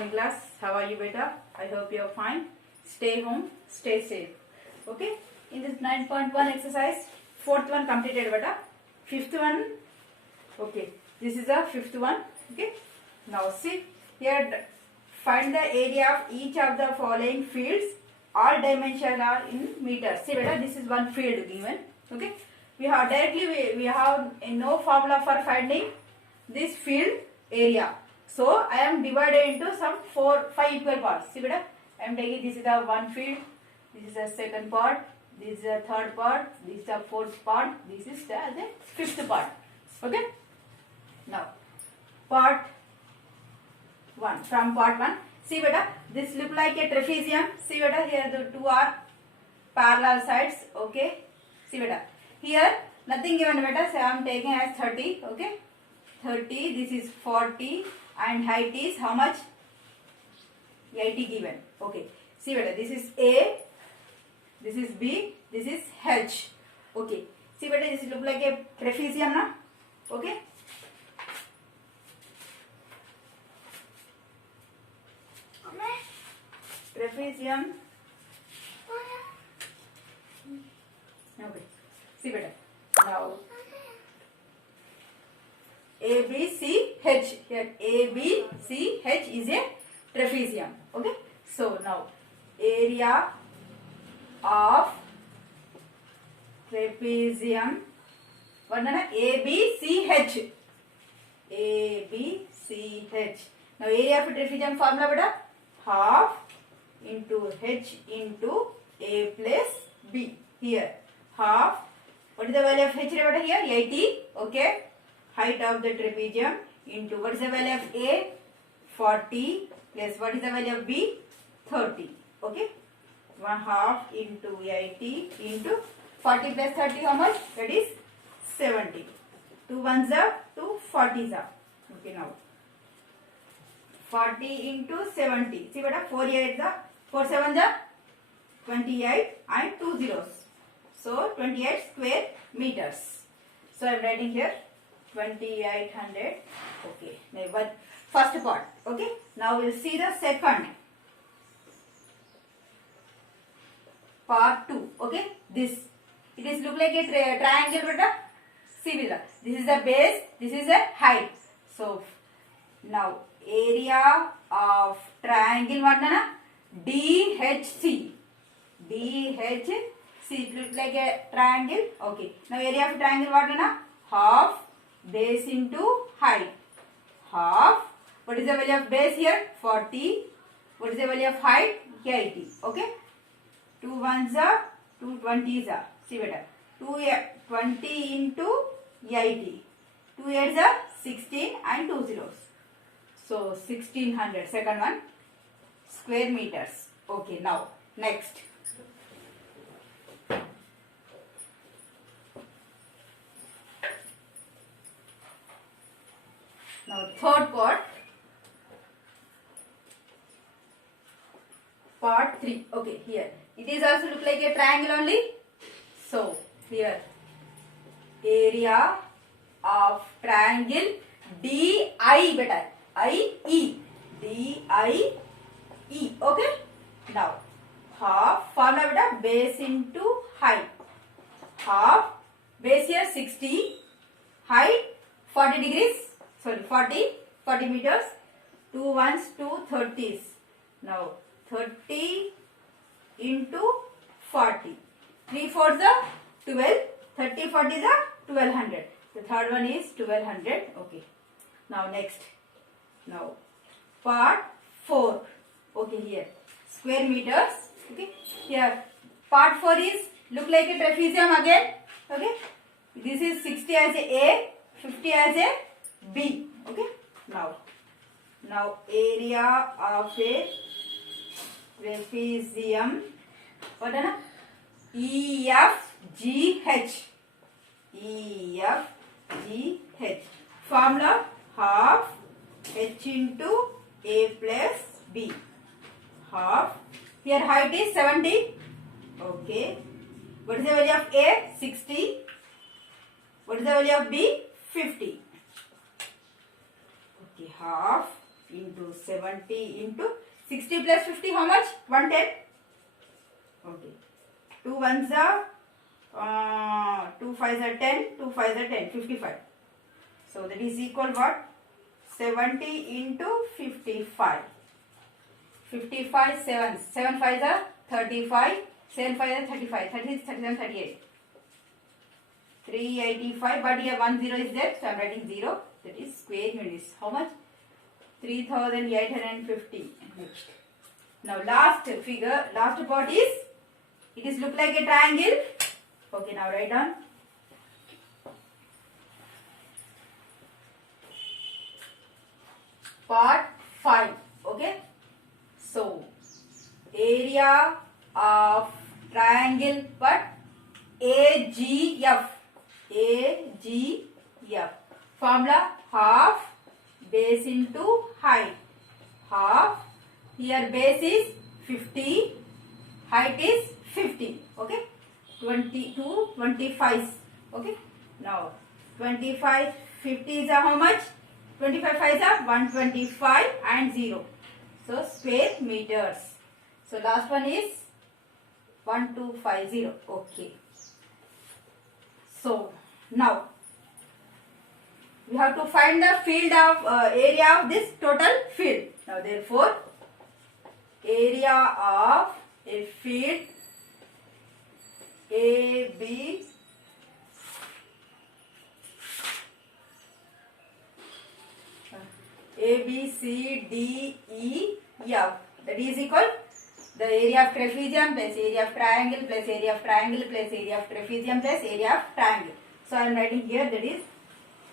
morning class. How are you beta? I hope you are fine. Stay home, stay safe. Okay. In this 9.1 exercise, fourth one completed beta. Fifth one. Okay. This is the fifth one. Okay. Now see here. Find the area of each of the following fields. All dimensions are in meters. See beta. This is one field given. Okay. We have directly we have no formula for finding this field area. So I am divided into some 5 equal parts. See beta, I am taking this is the one field, this is the second part, this is the third part, this is the fourth part, this is the fifth part. Okay. Now part 1. From part 1, see beta, this look like a trapezium. See beta, here the two are parallel sides. Okay. See beta, here nothing given beta, so I am taking as 30. Okay. 30, this is 40 and height is how much? 80 given. Okay. See beta, this is A, this is B, this is H. Okay. See beta, this look like a trapezium na? Okay. Trapezium. Okay. See beta. Now A, B, C, H. Here A, B, C, H is a trapezium. Okay. So now area of trapezium. What na? A, B, C, H. A, B, C, H. Now area of trapezium formula beta, half into H into A plus B. Here half. What is the value of H beta here? 80. Okay. Height of the trapezium into what is the value of A? 40 plus what is the value of B? 30. Okay. 1/2 into 80 into 40 plus 30 how much? That is 70. 2 ones are 2 40s are. Okay, now 40 into 70. See beta, 4 8s are 4 7s are 28 and 2 zeros. So 28 square meters. So I am writing here 2800. Okay. Now first part. Okay. Now we will see the second part 2. Okay. This it is look like a triangle beta. See beta. This is the base. This is the height. So now area of triangle what na? DHC. DHC. It looks like a triangle. Okay. Now area of triangle what na? Half base into height. Half. What is the value of base here? 40. What is the value of height? 80. Okay. 2 ones are 2 20s are. See better. 20 into 80. 2 8s are 16 and 2 zeros. So 1600. Second one. Square meters. Okay. Now next. Now third part. Part 3. Okay, here. It is also look like a triangle only. So here area of triangle DI beta. IE. DIE. Okay. Now half formula beta, base into height. Half base here 60. Height 40 degrees. Sorry, 40 meters. 2 ones, 2 30s. Now 30 into 40. 3 4s are 12. 30 40 is 1200. The third one is 1200. Okay. Now next. Now part 4. Okay, here square meters. Okay. Here part 4 is look like a trapezium again. Okay. This is 60 as A, 50 as a B. Okay. Now area of a trapezium. What is that? EFGH. EFGH. Formula half H into A plus B. Half. Here height is 70. Okay. What is the value of A? 60. What is the value of B? 50. Okay. Half into into 70 into 60 plus 50, how much? 110. Okay. 2 ones are 2 fives are 10, 2 fives are 10, 55. So that is equal what? 70 into 55. 55 sevens. 7 fives are 35. 7 fives are 35. 36, 37, 38. 385. But here 10 is there. So I am writing 0. That is square units. How much? 3850. Next. Now last figure, last part is, it is look like a triangle. Okay, now write down. Part 5. Okay. So, area of triangle, but AGF. AGF. Formula half base into height. Half. Here base is 50. Height is 50. Okay. 22, 25. Okay. Now 25, 50 is how much? 25 5s are 125 and 0. So square meters. So last one is 1250. Okay. So now we have to find the field of area of this total field. Now therefore, area of a field A, B, C, D, E, F. That is equal the area of trapezium plus area of triangle plus area of triangle plus area of trapezium plus area of triangle. So I am writing here, that is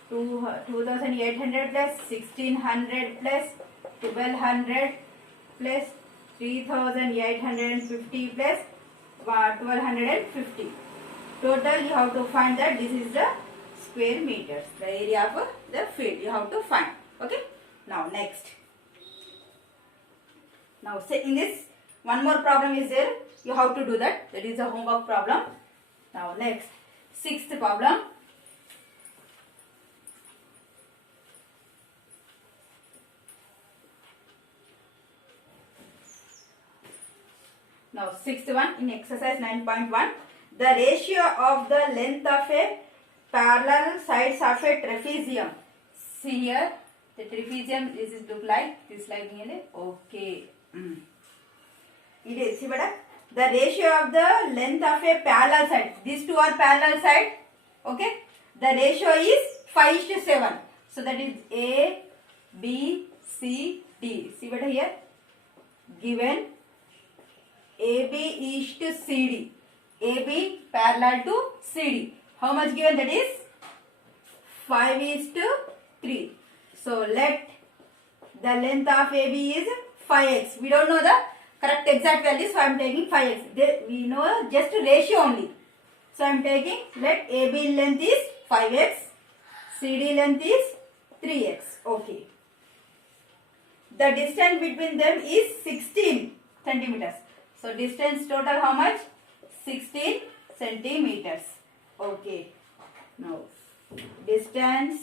2800 plus 1600 plus 1200 plus 3850 plus 1250. Total you have to find that this is the square meters, the area of the field you have to find. Okay. Now next. Now say in this one more problem is there. You have to do that. That is a homework problem. Now next, sixth problem. Now sixth one in exercise 9.1. The ratio of the length of a parallel sides of a trapezium. See here, the trapezium is look like this, like nearly. Okay. It is, see better, the ratio of the length of a parallel side. These two are parallel side. Okay. The ratio is 5:7. So that is A, B, C, D. See better here. Given AB is to CD. AB parallel to CD. How much given? That is 5:3. So let the length of AB is 5x. We don't know the correct exact value, so I am taking 5x. We know just ratio only. So I am taking, let AB length is 5x, CD length is 3x. Okay. The distance between them is 16 centimeters. So distance total how much? 16 centimeters. Okay. Now distance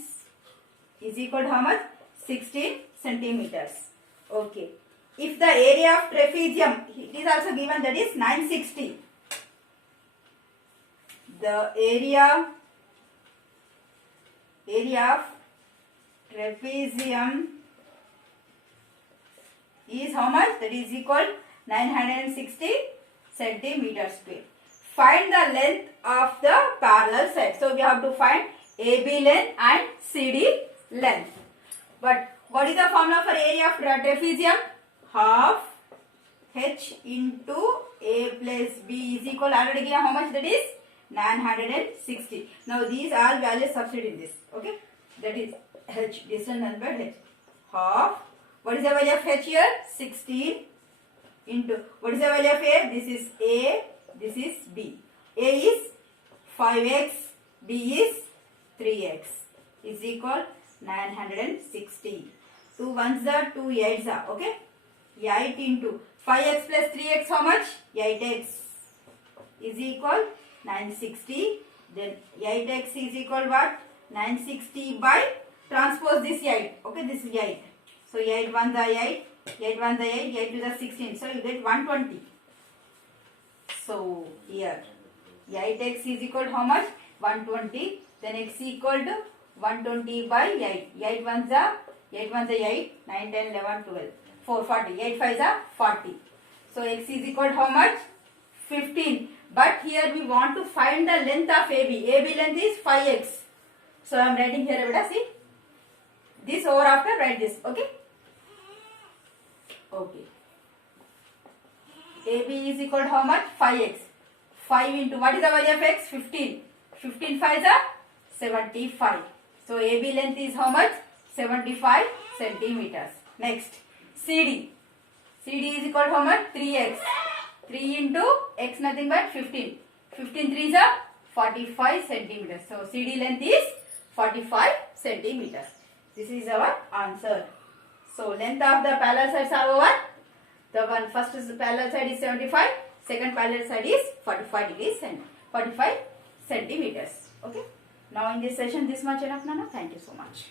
is equal to how much? 16 centimeters. Okay. If the area of trapezium, it is also given, that is 960. The area of trapezium is how much? That is equal 960 centimeters square. Find the length of the parallel side. So we have to find AB length and CD length. But what is the formula for area of trapezium? Half H into A plus B is equal, already given how much, that is 960. Now these all values substitute in this. Okay. That is H, distance number H. Half, what is the value of H here? 16 into, what is the value of A? This is A, this is B. A is 5x, B is 3x is equal 960. 2 ones are 2 8s are. Okay. 8 into 5x plus 3x how much? 8x is equal 960. Then 8x is equal what? 960 by transpose this 8. Okay, this is 8. So 8 1 the 8, 8 1 the 8, 8 to the 16. So you get 120. So here 8x is equal to how much? 120. Then x equal to 120 by 8. 8 1 the 8, 9, 10, 11, 12. 4, 40. 8 5 the 40. So x is equal to how much? 15. But here we want to find the length of AB. AB length is 5x. So I am writing here, beta, see. This over after write this, okay? Okay. AB is equal to how much? 5x. 5 into, what is the value of x? 15. 15 5 is 75. So AB length is how much? 75 centimeters. Next, CD. CD is equal to how much? 3x. 3 into x nothing but 15. 15 3 is 45 centimeters. So CD length is 45 centimeters. This is our answer. So length of the parallel sides are over. The one first is the parallel side is 75. Second parallel side is 45 degrees and 45 centimeters. Okay. Now in this session this much enough, Nana. Thank you so much.